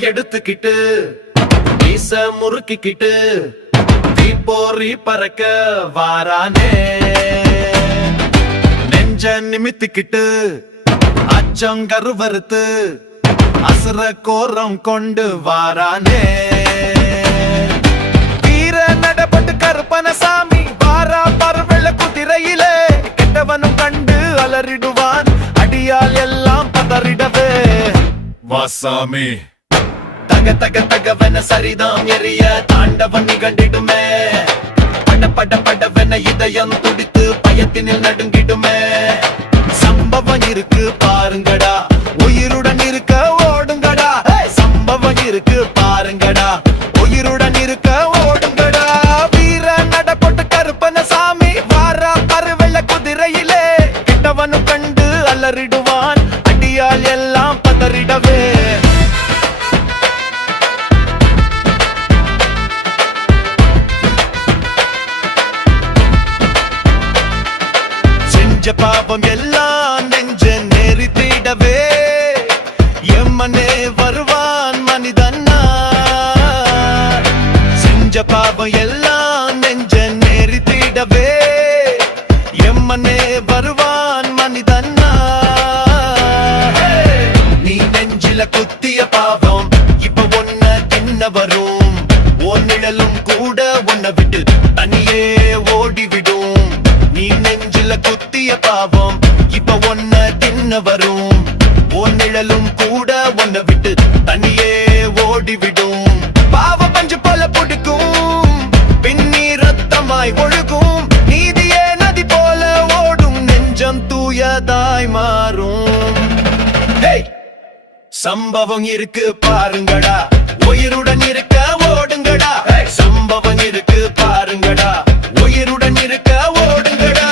எடுத்துக்கிட்டு மீச முறுக்கிக்கிட்டு தீப்போரி பறக்க வாரானே. நெஞ்ச நிமித்திக்கிட்டு அச்சங்கரு வறுத்து அசுர கோரம் கொண்டு வாரானே. வீர நடப்பட்டு கருப்பணசாமி வாரா பரவெள்ள குதிரையிலே. கெட்டவனும் கண்டு அலறிடுவான் அடியால் எல்லாம் பதறிடவே. வாசாமி தக தக தகவன சரிதாம் எரிய தாண்டவன் நிகண்டிடுமே. பட பட படவென இதயம் துடித்து பயத்தினில் நடுங்கிடுமே. சம்பவம் இருக்கு பாருங்கடா, உயிருடன் இருக்க ஓடுங்கடா. சம்பவம் இருக்கு பாருங்கடா, உயிருடன் இருக்க ஓடுங்கடா. வீர நடப்பட்டு கருப்பணசாமி வாரா பருவெள்ள குதிரையிலே. கெட்டவனும் கண்டு அலறிடுவான் அடியால் எல்லாம் பதறிடவே. செஞ்ச பாவம் எல்லாம் நெஞ்ச நெறித்திடவே. எம்மனே வருவான் மனிதன்னா. செஞ்ச பாவம் எல்லாம் நெஞ்ச நெறித்திடவே. எம்மனே வருவான் மனிதன்னா. நீ நெஞ்சில குத்திய பாவம் இப்ப ஒன்ன தின்ன வரும். உன் நிழலும் கூட உன்னை விட்டு தனியே ஓடிவிடும். நீ நெஞ்சில குத்திய பாவம் இப்ப ஒன்ன தின்ன வரும். உன் நிழலும் கூட உன்னை விட்டு தனியே ஓடிவிடும். பாவ பஞ்சு போல பிடிக்கும் பின்னி ரத்தமாய் ஒழுகும். நீதியே நதி போல ஓடும் நெஞ்சம் தூயதாய் மாறும். சம்பவம் இருக்கு பாருங்கடா, உயிருடன் இருக்க ஓடுங்கடா. சம்பவம் இருக்கு பாருங்கடா, உயிருடன் இருக்க ஓடுங்கடா.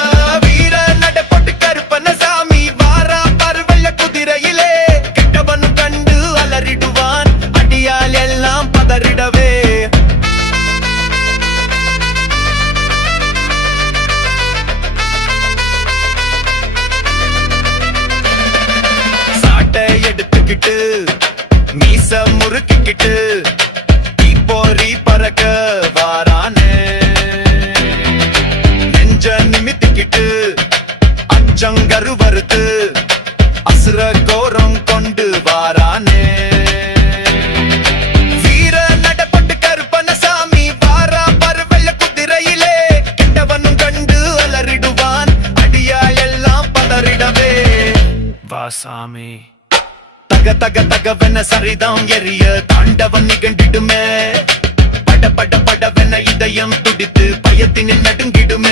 வீர நடப்பட்டு கருப்பணசாமி வாரா பருவெள்ள குதிரையிலே. கெட்டவனு கண்டு அலறிடுவான் அடியால் எல்லாம் பதறிடவே. சாட்டை எடுத்துக்கிட்டு மீச முறுக்கிக்கிட்டு தீப்போரி பறக்க வாரானே. நெஞ்ச நிமித்திக்கிட்டு அச்சங்கரு வறுத்து அசுர கோரம் கொண்டு வாரானே. வீர நடப்பட்டு கருப்பணசாமி வாரா பருவெள்ள குதிரையிலே. கெட்டவனும் கண்டு அலறிடுவான் அடியா எல்லாம் பதறிடவே. வாசாமி தக தக தகவென சரிதாம் எரிய தாண்டவன் நிகண்டிடுமே. பட பட படவென இதயம் துடித்து பயத்தினில் நடுங்கிடுமே.